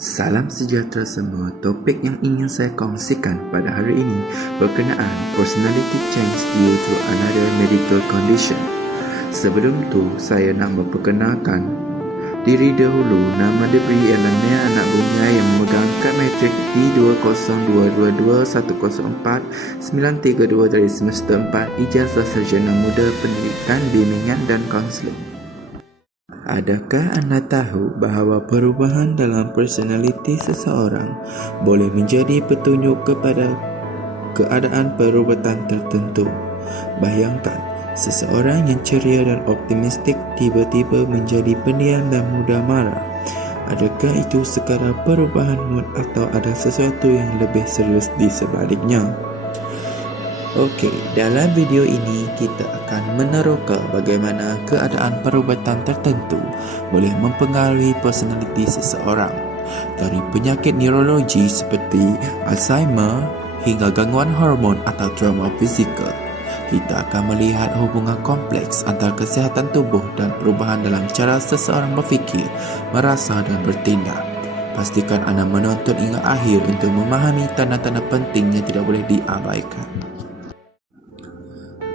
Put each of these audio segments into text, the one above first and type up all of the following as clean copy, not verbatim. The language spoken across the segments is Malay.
Salam sejahtera semua. Topik yang ingin saya kongsikan pada hari ini berkenaan personality change due to another medical condition. Sebelum tu, saya nak memperkenalkan diri dahulu. Nama diberi ialah Nia Anak Bunya yang memegang kad matrik D2022104-932 dari semester 4 Ijazah Sarjana Muda Pendidikan, Bimbingan dan Kaunseling. Adakah anda tahu bahawa perubahan dalam personaliti seseorang boleh menjadi petunjuk kepada keadaan perubatan tertentu? Bayangkan, seseorang yang ceria dan optimistik tiba-tiba menjadi pendiam dan mudah marah. Adakah itu sekadar perubahan mood atau ada sesuatu yang lebih serius di sebaliknya? Okey, dalam video ini kita akan meneroka bagaimana keadaan perubatan tertentu boleh mempengaruhi personaliti seseorang. Dari penyakit neurologi seperti Alzheimer hingga gangguan hormon atau trauma fizikal, kita akan melihat hubungan kompleks antara kesihatan tubuh dan perubahan dalam cara seseorang berfikir, merasa dan bertindak. Pastikan anda menonton hingga akhir untuk memahami tanda-tanda penting yang tidak boleh diabaikan.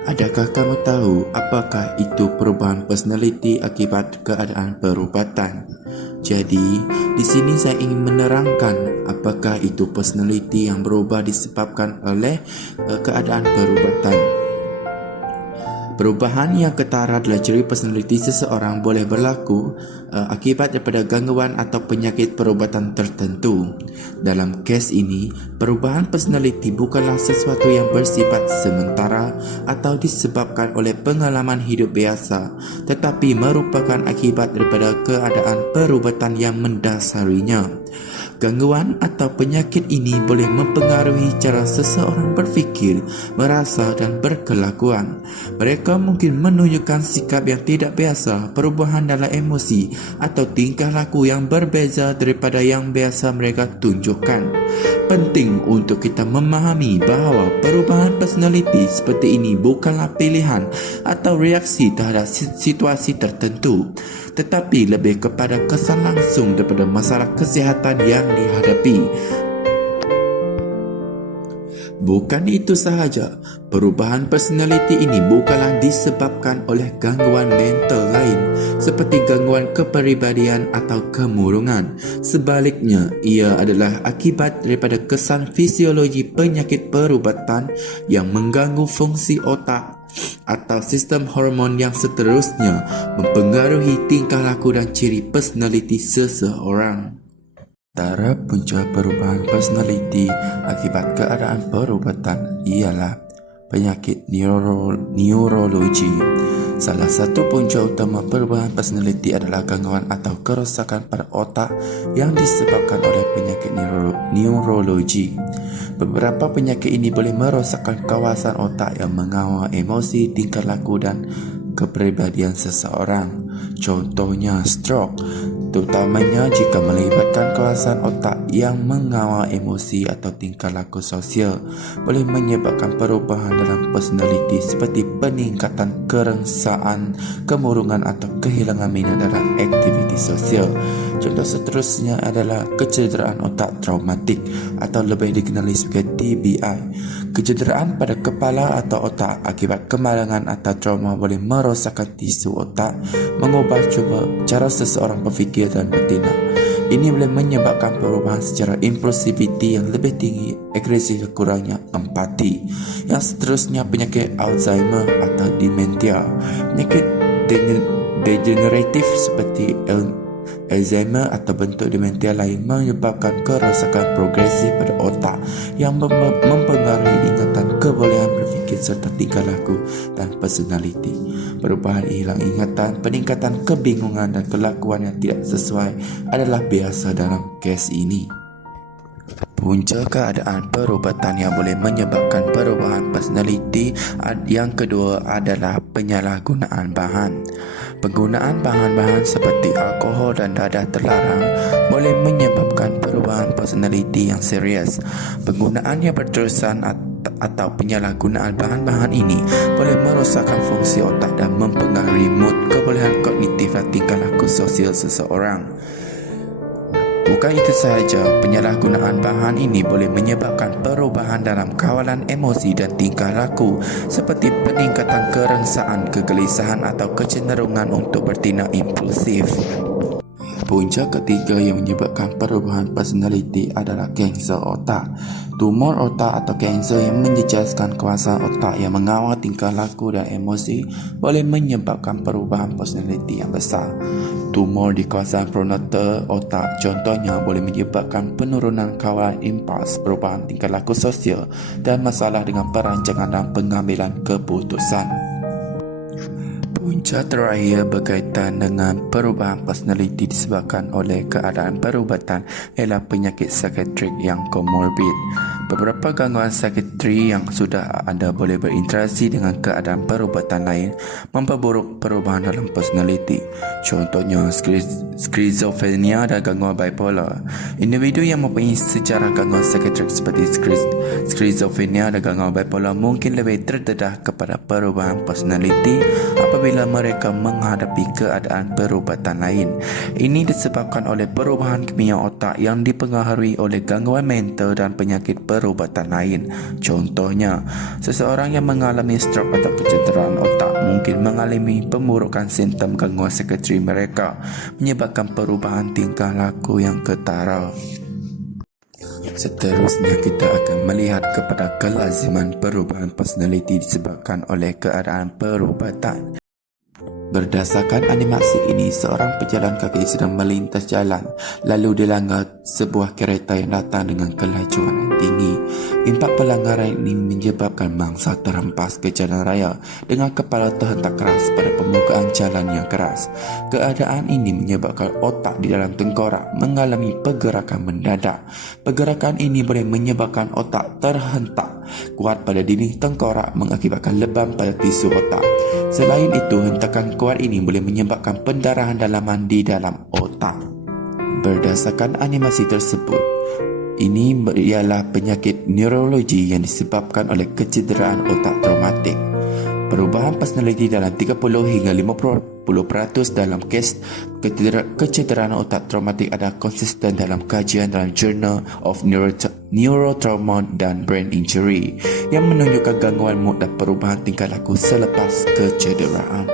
Adakah kamu tahu apakah itu perubahan personaliti akibat keadaan perubatan? Jadi, di sini saya ingin menerangkan apakah itu personaliti yang berubah disebabkan oleh keadaan perubatan. Perubahan yang ketara adalah ciri personaliti seseorang boleh berlaku akibat daripada gangguan atau penyakit perubatan tertentu. Dalam kes ini, perubahan personaliti bukanlah sesuatu yang bersifat sementara atau disebabkan oleh pengalaman hidup biasa, tetapi merupakan akibat daripada keadaan perubatan yang mendasarinya. Gangguan atau penyakit ini boleh mempengaruhi cara seseorang berfikir, merasa dan berkelakuan. Mereka mungkin menunjukkan sikap yang tidak biasa, perubahan dalam emosi atau tingkah laku yang berbeza daripada yang biasa mereka tunjukkan. Penting untuk kita memahami bahawa perubahan personaliti seperti ini bukanlah pilihan atau reaksi terhadap situasi tertentu, tetapi lebih kepada kesan langsung daripada masalah kesihatan yang dihadapi. Bukan itu sahaja, perubahan personaliti ini bukanlah disebabkan oleh gangguan mental lain seperti gangguan kepribadian atau kemurungan. Sebaliknya, ia adalah akibat daripada kesan fisiologi penyakit perubatan yang mengganggu fungsi otak atau sistem hormon yang seterusnya mempengaruhi tingkah laku dan ciri personaliti seseorang. Antara punca perubahan personaliti akibat keadaan perubatan ialah penyakit neurologi. Salah satu punca utama perubahan personaliti adalah gangguan atau kerosakan pada otak yang disebabkan oleh penyakit neurologi. Beberapa penyakit ini boleh merosakkan kawasan otak yang mengawal emosi, tingkah laku dan kepribadian seseorang. Contohnya stroke, terutamanya jika melibatkan kawasan otak yang mengawal emosi atau tingkah laku sosial, boleh menyebabkan perubahan dalam personaliti seperti peningkatan kerengsaan, kemurungan atau kehilangan minat dalam aktiviti sosial. Contoh seterusnya adalah kecederaan otak traumatik atau lebih dikenali sebagai TBI. Kecederaan pada kepala atau otak akibat kemalangan atau trauma boleh merosakkan tisu otak, mengubah cara seseorang berfikir dan bertindak. Ini boleh menyebabkan perubahan secara impulsiviti yang lebih tinggi, agresi dan kurangnya empati. Yang seterusnya penyakit Alzheimer atau dementia. Penyakit degeneratif seperti Alzheimer atau bentuk dementia lain menyebabkan kerosakan progresif pada otak yang mempengaruhi ingatan, kebolehan berfikir serta tingkah laku dan personaliti. Perubahan hilang ingatan, peningkatan kebingungan dan kelakuan yang tidak sesuai adalah biasa dalam kes ini. Punca keadaan perubatan yang boleh menyebabkan perubahan personaliti yang kedua adalah penyalahgunaan bahan. Penggunaan bahan-bahan seperti alkohol dan dadah terlarang boleh menyebabkan perubahan personaliti yang serius. Penggunaan yang berterusan atau penyalahgunaan bahan-bahan ini boleh merosakkan fungsi otak dan mempengaruhi mood, kebolehan kognitif dan tingkah laku sosial seseorang. Bukan itu sahaja, penyalahgunaan bahan ini boleh menyebabkan perubahan dalam kawalan emosi dan tingkah laku seperti peningkatan kerengsaan, kegelisahan atau kecenderungan untuk bertindak impulsif. Punca ketiga yang menyebabkan perubahan personaliti adalah kanser otak. Tumor otak atau kanser yang menjejaskan kawasan otak yang mengawal tingkah laku dan emosi boleh menyebabkan perubahan personaliti yang besar. Tumor di kawasan frontal otak contohnya boleh menyebabkan penurunan kawalan impuls, perubahan tingkah laku sosial dan masalah dengan perancangan dan pengambilan keputusan. Punca terakhir berkaitan dengan perubahan personaliti disebabkan oleh keadaan perubatan ialah penyakit psikiatrik yang komorbid. Beberapa gangguan psikiatri yang sudah ada boleh berinteraksi dengan keadaan perubatan lain memperburuk perubahan dalam personaliti. Contohnya skizofrenia dan gangguan bipolar. Individu yang mempunyai sejarah gangguan psikiatrik seperti skizofrenia dan gangguan bipolar mungkin lebih terdedah kepada perubahan personaliti apabila mereka menghadapi keadaan perubatan lain. Ini disebabkan oleh perubahan kimia otak yang dipengaruhi oleh gangguan mental dan penyakit perubatan lain. Contohnya, seseorang yang mengalami stroke atau kecederaan otak mungkin mengalami pemburukan simptom gangguan psikiatri mereka, menyebabkan perubahan tingkah laku yang ketara. Seterusnya kita akan melihat kepada kelaziman perubahan personaliti disebabkan oleh keadaan perubatan. Berdasarkan animasi ini, seorang pejalan kaki sedang melintas jalan, lalu dilanggar sebuah kereta yang datang dengan kelajuan yang tinggi. Impak pelanggaran ini menyebabkan mangsa terhempas ke jalan raya dengan kepala terhentak keras pada permukaan jalan yang keras. Keadaan ini menyebabkan otak di dalam tengkorak mengalami pergerakan mendadak. Pergerakan ini boleh menyebabkan otak terhentak kuat pada dinding tengkorak mengakibatkan lebam pada tisu otak. Selain itu, hentakan kuat ini boleh menyebabkan pendarahan dalaman di dalam otak. Berdasarkan animasi tersebut, ini ialah penyakit neurologi yang disebabkan oleh kecederaan otak traumatik. Perubahan personaliti dalam 30 hingga 50% dalam kes kecederaan otak traumatik adalah konsisten dalam kajian dalam Journal of Neurotrauma dan Brain Injury yang menunjukkan gangguan mood dan perubahan tingkah laku selepas kecederaan.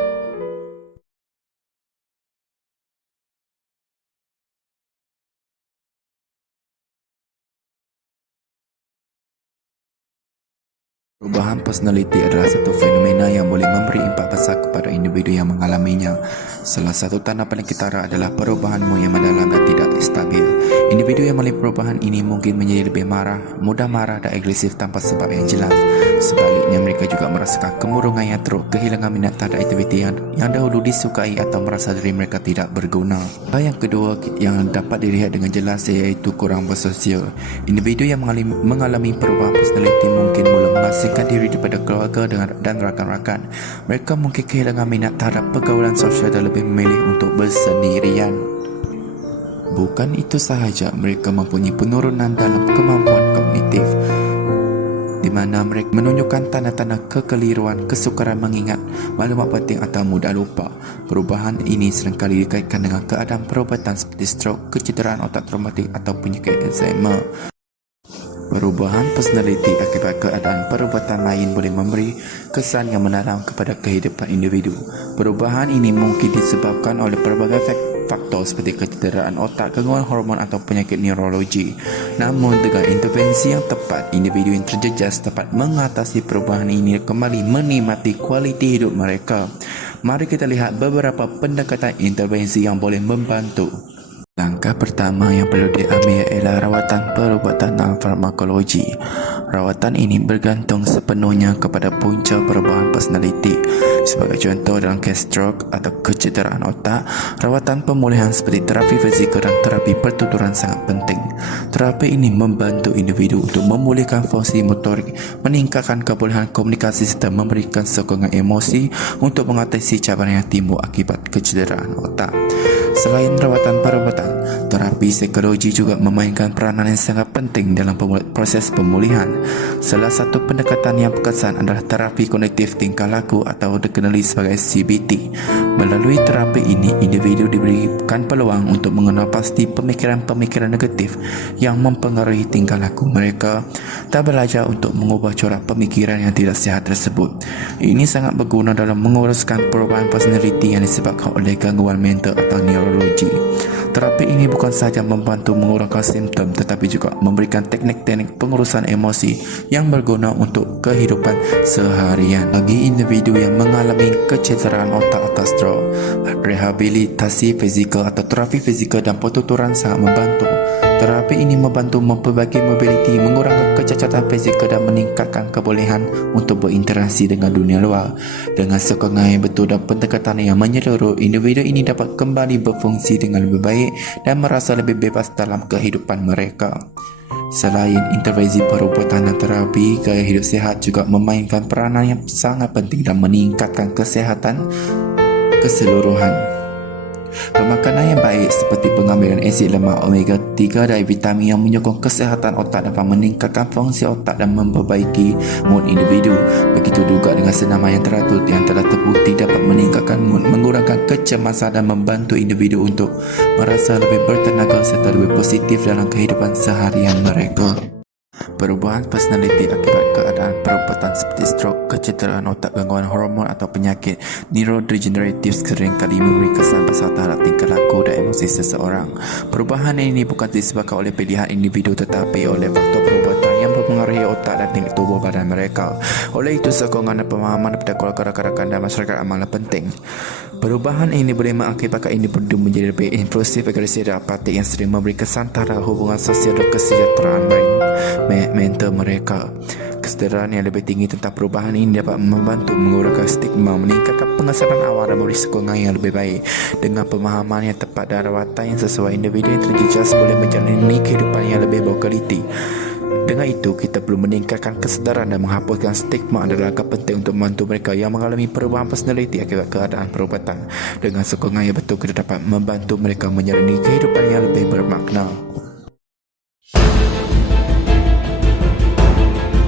Perubahan personaliti adalah satu fenomena yang boleh memberi impak besar kepada individu yang mengalaminya. Salah satu tanda paling ketara adalah perubahan mood yang mendalam dan tidak stabil. Individu yang mengalami perubahan ini mungkin menjadi lebih marah, mudah marah dan agresif tanpa sebab yang jelas. Sebaliknya, mereka juga merasakan kemurungan yang teruk, kehilangan minat terhadap aktiviti yang dahulu disukai atau merasa diri mereka tidak berguna. Hal yang kedua yang dapat dilihat dengan jelas iaitu kurang bersosial. Individu yang mengalami perubahan personaliti mungkin mula mengasingkan diri daripada keluarga dan rakan-rakan. Mereka mungkin kehilangan minat terhadap pergaulan sosial dan lebih memilih untuk bersendirian. Bukan itu sahaja, mereka mempunyai penurunan dalam kemampuan kognitif, di mana mereka menunjukkan tanda-tanda kekeliruan, kesukaran mengingat maklumat penting atau mudah lupa. Perubahan ini seringkali dikaitkan dengan keadaan perubatan seperti stroke, kecederaan otak traumatik atau penyakit Alzheimer. Perubahan personaliti akibat keadaan perubatan lain boleh memberi kesan yang mendalam kepada kehidupan individu. Perubahan ini mungkin disebabkan oleh pelbagai faktor seperti kecederaan otak, gangguan hormon atau penyakit neurologi. Namun, dengan intervensi yang tepat, individu yang terjejas dapat mengatasi perubahan ini kembali menikmati kualiti hidup mereka. Mari kita lihat beberapa pendekatan intervensi yang boleh membantu. Langkah pertama yang perlu diambil ialah rawatan perubatan dan farmakologi. Rawatan ini bergantung sepenuhnya kepada punca perubahan personaliti. Sebagai contoh, dalam kes stroke atau kecederaan otak, rawatan pemulihan seperti terapi fizikal dan terapi pertuturan sangat penting. Terapi ini membantu individu untuk memulihkan fungsi motorik, meningkatkan kebolehan komunikasi serta memberikan sokongan emosi untuk mengatasi cabaran yang timbul akibat kecederaan otak. Selain rawatan perubatan, terapi psikologi juga memainkan peranan yang sangat penting dalam proses pemulihan. Salah satu pendekatan yang berkesan adalah terapi kognitif tingkah laku atau dikenali sebagai CBT. Melalui terapi ini, individu diberikan peluang untuk mengenal pasti pemikiran-pemikiran negatif yang mempengaruhi tingkah laku mereka dan belajar untuk mengubah corak pemikiran yang tidak sihat tersebut. Ini sangat berguna dalam menguruskan perubahan personaliti yang disebabkan oleh gangguan mental atau neurologi. Terapi ini bukan sahaja membantu mengurangkan simptom tetapi juga memberikan teknik-teknik pengurusan emosi yang berguna untuk kehidupan seharian. Bagi individu yang mengalami kecederaan otak atau stroke, rehabilitasi fizikal atau terapi fizikal dan pertuturan sangat membantu. Terapi ini membantu memperbaiki mobiliti, mengurangkan kecacatan fizikal dan meningkatkan kebolehan untuk berinteraksi dengan dunia luar. Dengan sokongan yang betul dan pendekatan yang menyeluruh, individu ini dapat kembali berfungsi dengan lebih baik dan merasa lebih bebas dalam kehidupan mereka. Selain intervensi perubatan dan terapi, gaya hidup sihat juga memainkan peranan yang sangat penting dan meningkatkan kesihatan keseluruhan. Pemakanan yang baik seperti pengambilan asid lemak omega 3 dan vitamin yang menyokong kesihatan otak dapat meningkatkan fungsi otak dan memperbaiki mood individu. Begitu juga dengan senaman yang teratur yang telah terbukti dapat meningkatkan mood, mengurangkan kecemasan dan membantu individu untuk merasa lebih bertenaga serta lebih positif dalam kehidupan seharian mereka. Perubahan personaliti akibat keadaan perubatan seperti stroke, kecederaan otak, gangguan hormon atau penyakit neurodegeneratif sering kali memberi kesan besar terhadap tingkah laku dan emosi seseorang. Perubahan ini bukan disebabkan oleh pilihan individu tetapi oleh faktor perubatan yang mempengaruhi otak dan tingkah tubuh badan mereka. Oleh itu, sokongan dan pemahaman daripada keluarga, rakan-rakan dan masyarakat amatlah penting. Perubahan ini boleh mengakibatkan individu menjadi lebih impulsif, agresif dan apatik yang sering memberi kesan terhadap hubungan sosial dan kesejahteraan mental mereka. Kesedaran yang lebih tinggi tentang perubahan ini dapat membantu mengurangkan stigma, meningkatkan pengesanan awal dan memberi sokongan yang lebih baik. Dengan pemahaman yang tepat dan rawatan yang sesuai, individu yang terjejas boleh menjalani kehidupan yang lebih berkualiti. Dengan itu, kita perlu meningkatkan kesedaran dan menghapuskan stigma adalah langkah penting untuk membantu mereka yang mengalami perubahan personaliti akibat keadaan perubatan. Dengan sokongan yang betul, kita dapat membantu mereka menjalani kehidupan yang lebih